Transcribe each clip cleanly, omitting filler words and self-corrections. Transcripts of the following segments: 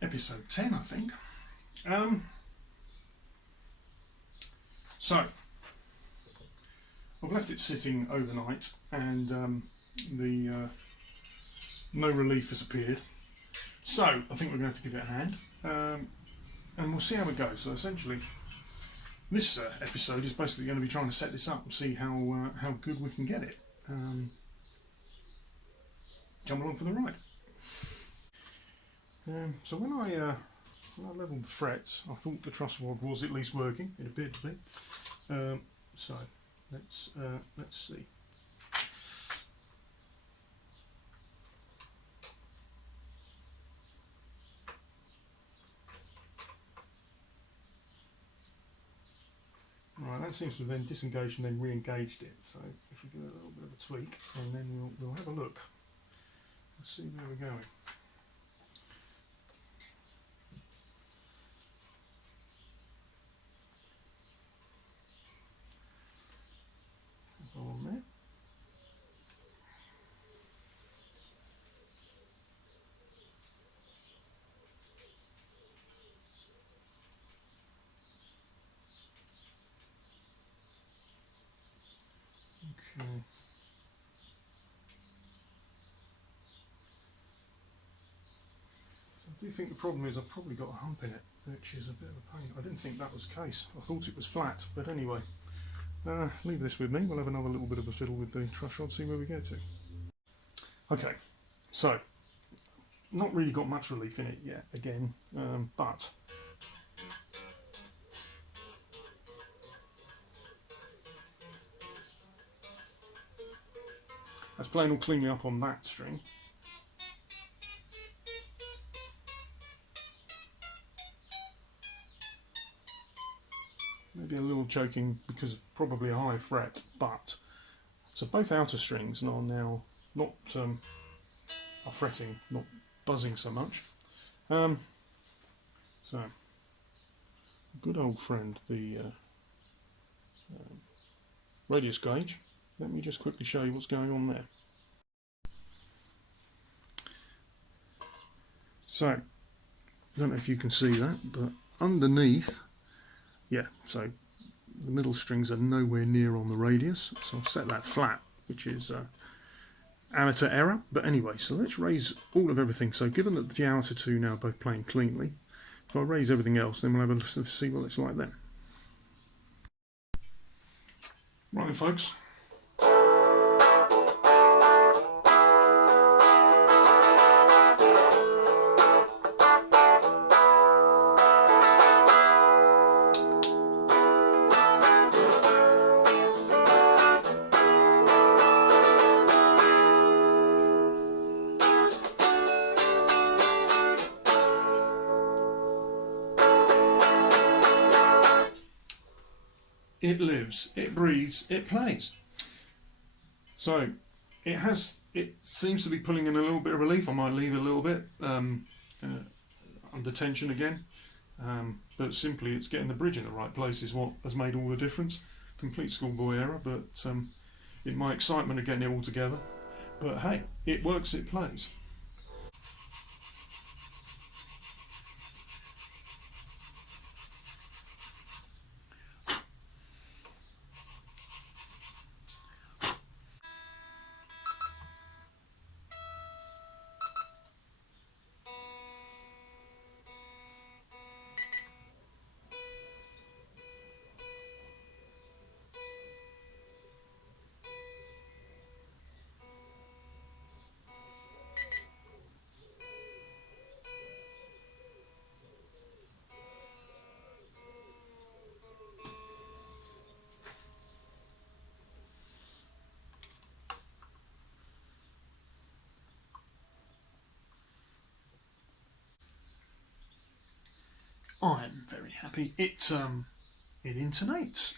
episode 10, I think. So, I've left it sitting overnight, and the no relief has appeared. So, I think we're going to have to give it a hand, and we'll see how it goes. So, essentially, this episode is basically going to be trying to set this up and see how good we can get it. Come along for the ride. So when I levelled the frets, I thought the truss rod was at least working. It appeared to be. So let's see. Right, that seems to have then disengaged and then re-engaged it. So if we give it a little bit of a tweak, and then we'll have a look. Let's see where we're going. On there. Okay. So I do think the problem is I've probably got a hump in it, which is a bit of a pain. I didn't think that was the case. I thought it was flat, but anyway. Leave this with me. We'll have another little bit of a fiddle with the truss rod, see where we go to. Okay, so not really got much relief in it yet, again, but that's playing all cleanly up on that string. Maybe a little choking because of probably a high fret, but so both outer strings are now not are fretting, not buzzing so much. So good old friend, the radius gauge. Let me just quickly show you what's going on there. So I don't know if you can see that, but underneath. Yeah, so the middle strings are nowhere near on the radius, so I've set that flat, which is amateur error. But anyway, so let's raise all of everything. So given that the outer two now are both playing cleanly, if I raise everything else, then we'll have a listen to see what it's like then. Right then, folks. It lives, it breathes, it plays. So it seems to be pulling in a little bit of relief. I might leave it a little bit under tension again, but simply it's getting the bridge in the right place is what has made all the difference. Complete schoolboy error, but in my excitement of getting it all together. But hey, it works, it plays. I'm very happy. It intonates.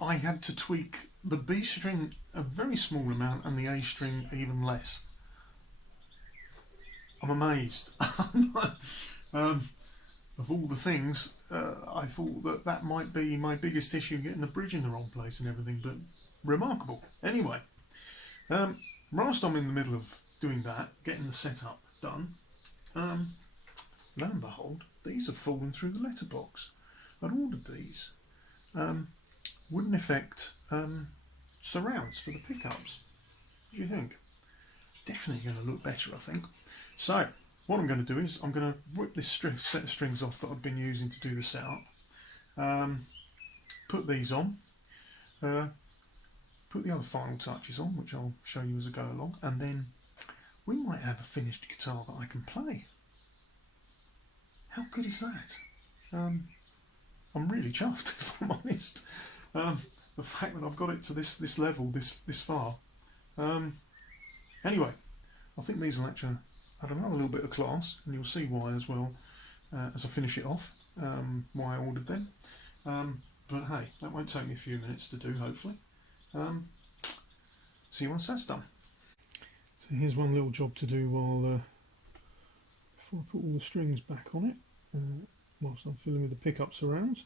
I had to tweak the B string a very small amount and the A string even less. I'm amazed. Of all the things, I thought that might be my biggest issue, getting the bridge in the wrong place and everything, but remarkable. Anyway, whilst I'm in the middle of doing that, getting the setup done, lo and behold, these have fallen through the letterbox. I'd ordered these. Wooden effect surrounds for the pickups. What do you think? Definitely going to look better, I think. So, what I'm going to do is I'm going to rip this set of strings off that I've been using to do the setup. Put these on. Put the other final touches on, which I'll show you as I go along, and then we might have a finished guitar that I can play. How good is that? I'm really chuffed, if I'm honest. The fact that I've got it to this level, this far. Anyway, I think these will actually add another little bit of class, and you'll see why as well as I finish it off, why I ordered them. But hey, that won't take me a few minutes to do, hopefully. See you once that's done. So here's one little job to do while before I put all the strings back on it, whilst I'm filling with the pickup surrounds.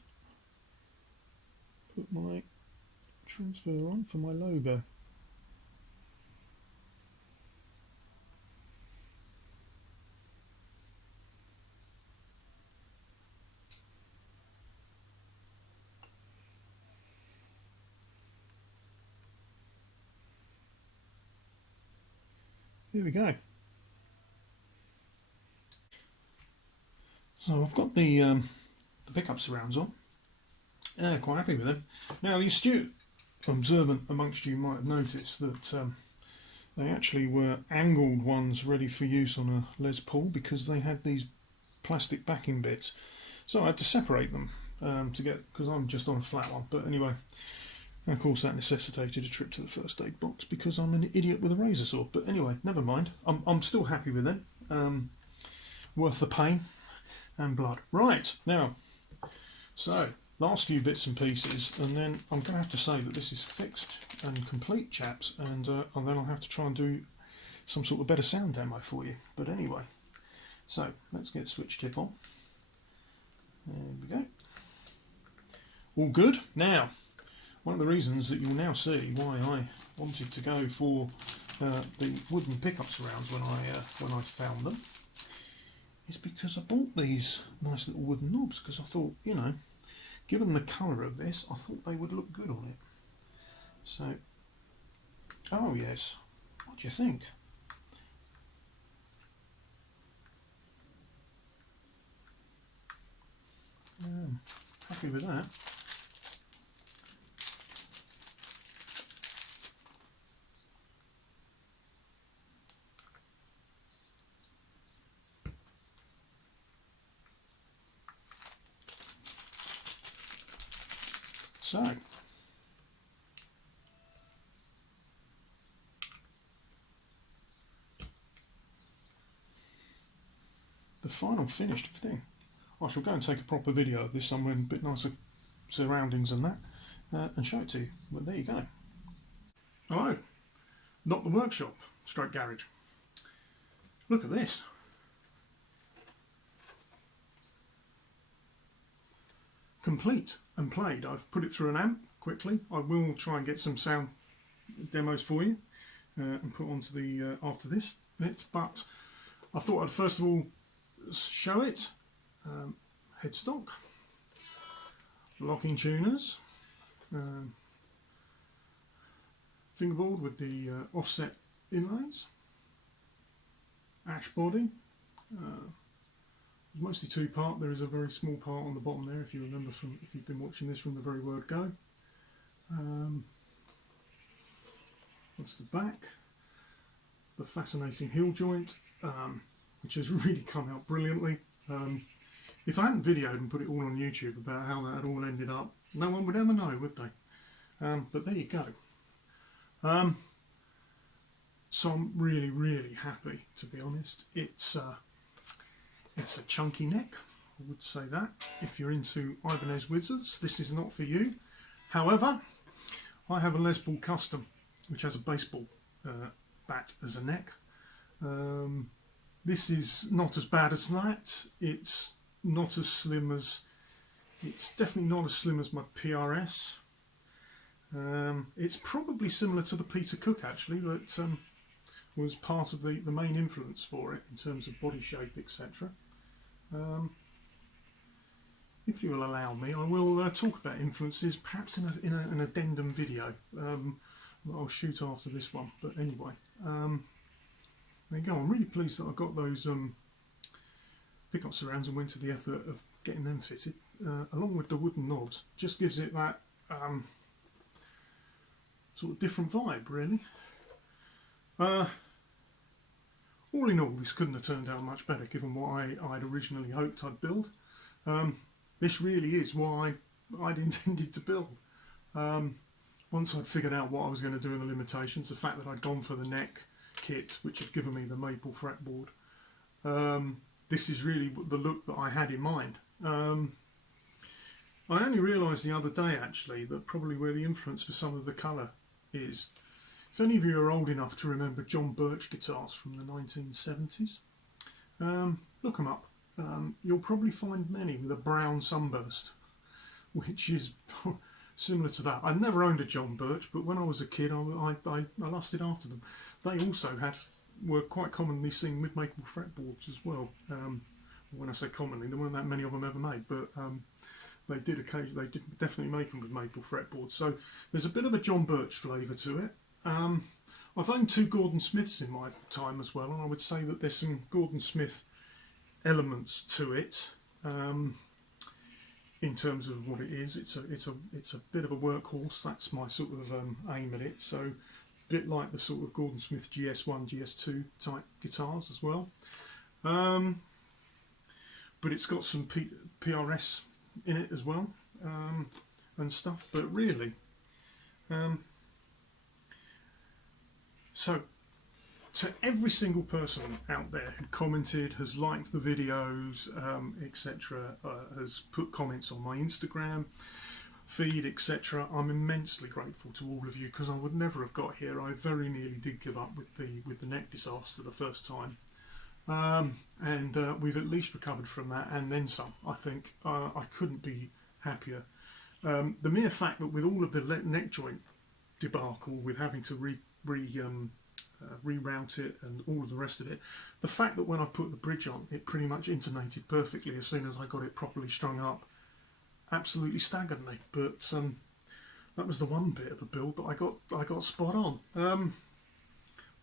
Put my transfer on for my logo. Here we go. So I've got the pickup surrounds on. Quite happy with them. Now the astute observant amongst you might have noticed that they actually were angled ones ready for use on a Les Paul because they had these plastic backing bits. So I had to separate them to get, because I'm just on a flat one. But anyway, and of course that necessitated a trip to the first aid box because I'm an idiot with a razor saw. But anyway, never mind. I'm still happy with it. Worth the pain and blood. Right, now, so last few bits and pieces, and then I'm going to have to say that this is fixed and complete, chaps, and then I'll have to try and do some sort of better sound demo for you. But anyway, so let's get switch tip on. There we go. All good. Now, one of the reasons that you'll now see why I wanted to go for the wooden pickup surrounds when I found them is because I bought these nice little wooden knobs because I thought, you know, given the colour of this, I thought they would look good on it. So, oh yes, what do you think? Happy with that. So, the final finished thing. I shall go and take a proper video of this somewhere in a bit nicer surroundings than that and show it to you. But there you go. Hello, not the workshop, stroke garage. Look at this. Complete and played. I've put it through an amp quickly. I will try and get some sound demos for you and put onto the after this bit, but I thought I'd first of all show it. Headstock, locking tuners, fingerboard with the offset inlays, ash body. Mostly two-part. There is a very small part on the bottom there, if you remember from if you've been watching this from the very word go. That's the back. The fascinating heel joint, which has really come out brilliantly. If I hadn't videoed and put it all on YouTube about how that had all ended up, no one would ever know, would they? But there you go. So I'm really, really happy, to be honest. It's a chunky neck, I would say that. If you're into Ibanez Wizards, this is not for you. However, I have a Les Paul Custom, which has a baseball bat as a neck. This is not as bad as that. It's not as slim as, it's definitely not as slim as my PRS. It's probably similar to the Peter Cook actually, that was part of the main influence for it in terms of body shape, etc. If you will allow me, I will talk about influences, perhaps in an addendum video that I'll shoot after this one. But anyway, there you go. I'm really pleased that I got those pickup surrounds and went to the effort of getting them fitted, along with the wooden knobs. Just gives it that sort of different vibe, really. All in all, this couldn't have turned out much better given what I'd originally hoped I'd build. This really is what I'd intended to build. Once I'd figured out what I was going to do and the limitations, the fact that I'd gone for the neck kit, which had given me the maple fretboard, this is really the look that I had in mind. I only realised the other day, actually, that probably where the influence for some of the colour is. If any of you are old enough to remember John Birch guitars from the 1970s, look them up. You'll probably find many with a brown sunburst, which is similar to that. I never owned a John Birch, but when I was a kid, I lusted after them. They also were quite commonly seen with maple fretboards as well. When I say commonly, there weren't that many of them ever made, but they did definitely make them with maple fretboards. So there's a bit of a John Birch flavour to it. I've owned 2 Gordon Smiths in my time as well, and I would say that there's some Gordon Smith elements to it. In terms of what it is, it's a bit of a workhorse. That's my sort of aim at it. So a bit like the sort of Gordon Smith GS1, GS2 type guitars as well. But it's got some PRS in it as well, and stuff. But really, so to every single person out there who commented, has liked the videos, etc., has put comments on my Instagram feed, etc., I'm immensely grateful to all of you, because I would never have got here. I very nearly did give up with the neck disaster the first time, and we've at least recovered from that and then some. I think I couldn't be happier. The mere fact that with all of the neck joint debacle, with having to reroute it and all of the rest of it, the fact that when I put the bridge on, it pretty much intonated perfectly as soon as I got it properly strung up, absolutely staggered me. But that was the one bit of the build that I got spot on.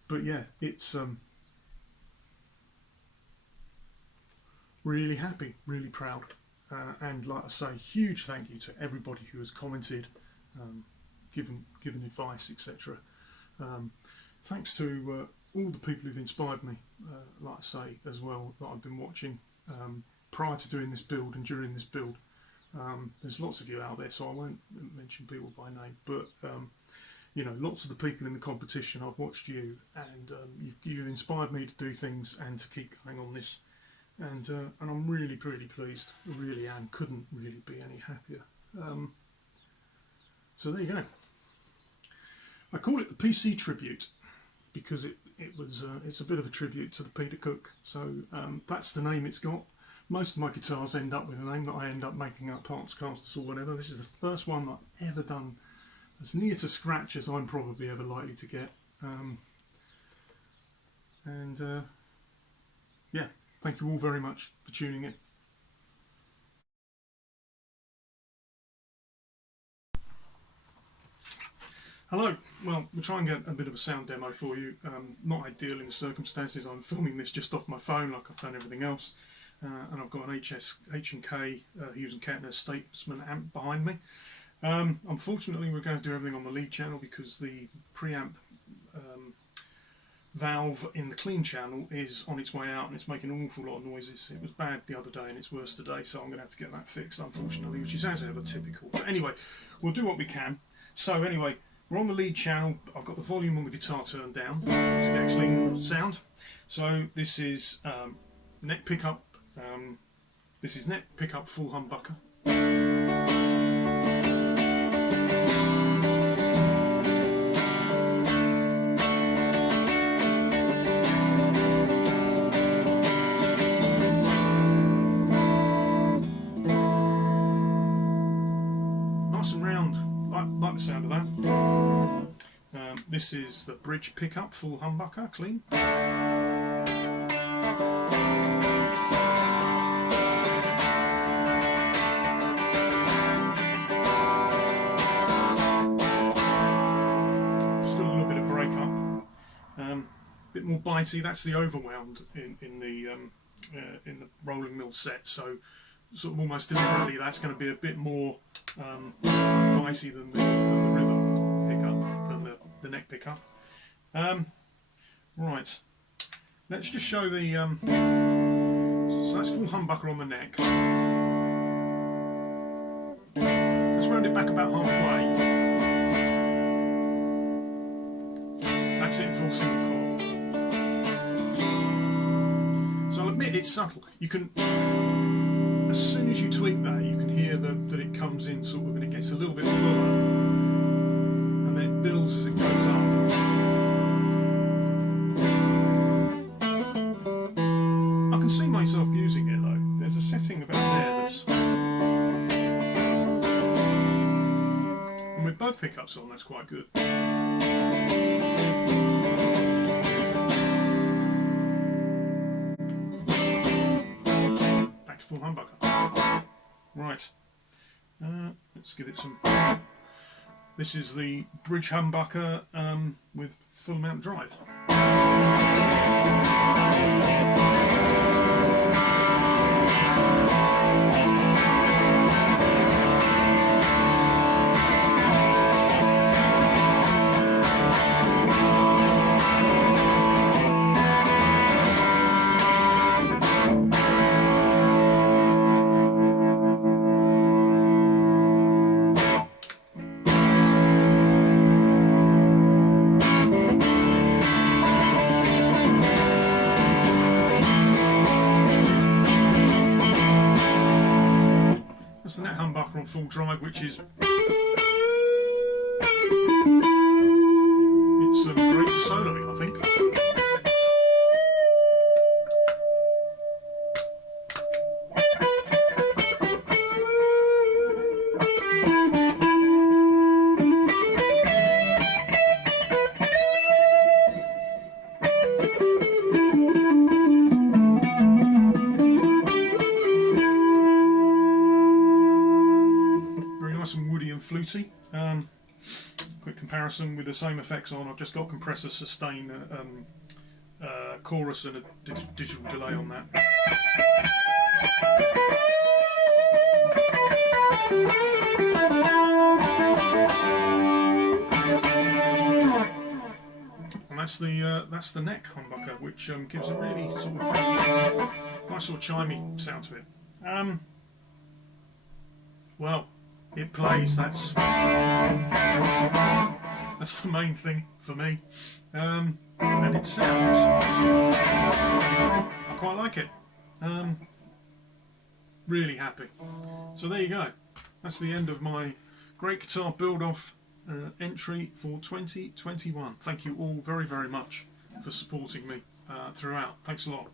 But yeah, it's really happy, really proud, and like I say, huge thank you to everybody who has commented, given advice, etc. Thanks to all the people who've inspired me, like I say, as well, that I've been watching prior to doing this build and during this build. There's lots of you out there, so I won't mention people by name, but you know, lots of the people in the competition, I've watched you, and you've inspired me to do things and to keep going on this, and I'm really, really pleased. I really am. Couldn't really be any happier. So there you go. I call it the PC tribute, because it's a bit of a tribute to the Peter Cook. So that's the name it's got. Most of my guitars end up with a name that I end up making up, Parts Casters or whatever. This is the first one that I've ever done as near to scratch as I'm probably ever likely to get. Yeah, thank you all very much for tuning in. Hello, well, we'll try and get a bit of a sound demo for you. Not ideal in the circumstances. I'm filming this just off my phone like I've done everything else. And I've got an H&K Hughes & Kettner Statesman amp behind me. Unfortunately, we're going to do everything on the lead channel because the preamp valve in the clean channel is on its way out and it's making an awful lot of noises. It was bad the other day and it's worse today, so I'm going to have to get that fixed, unfortunately, which is as ever typical. But anyway, we'll do what we can. So anyway, we're on the lead channel. I've got the volume on the guitar turned down to get a clean sound. So this is neck pickup. This is neck pickup full humbucker. Nice and round, like the sound of that. This is the bridge pickup full humbucker, clean. more bitey. That's the overwound in the rolling mill set. So sort of almost deliberately, that's going to be a bit more bitey than the rhythm pickup, than the neck pickup. Right, let's just show the. So that's full humbucker on the neck. Let's round it back about halfway. That's it, full single coil. So I'll admit it's subtle. You can, as soon as you tweak that, you can hear that it comes in sort of, and it gets a little bit fuller, and then it builds as it goes up. I can see myself using it though. There's a setting about there that's, and with both pickups on, that's quite good. Full humbucker. Right, let's give it some. This is the bridge humbucker with full amount drive. That's the net humbucker on full drive, which is it's great for soloing, I think. And woody and fluty. Quick comparison with the same effects on. I've just got compressor, sustain, chorus, and a digital delay on that. And that's the neck humbucker, which gives a really sort of nice sort of chimey sound to it. Well. It plays. That's the main thing for me, and it sounds. I quite like it. Really happy. So there you go. That's the end of my great guitar build-off entry for 2021. Thank you all very, very much for supporting me throughout. Thanks a lot.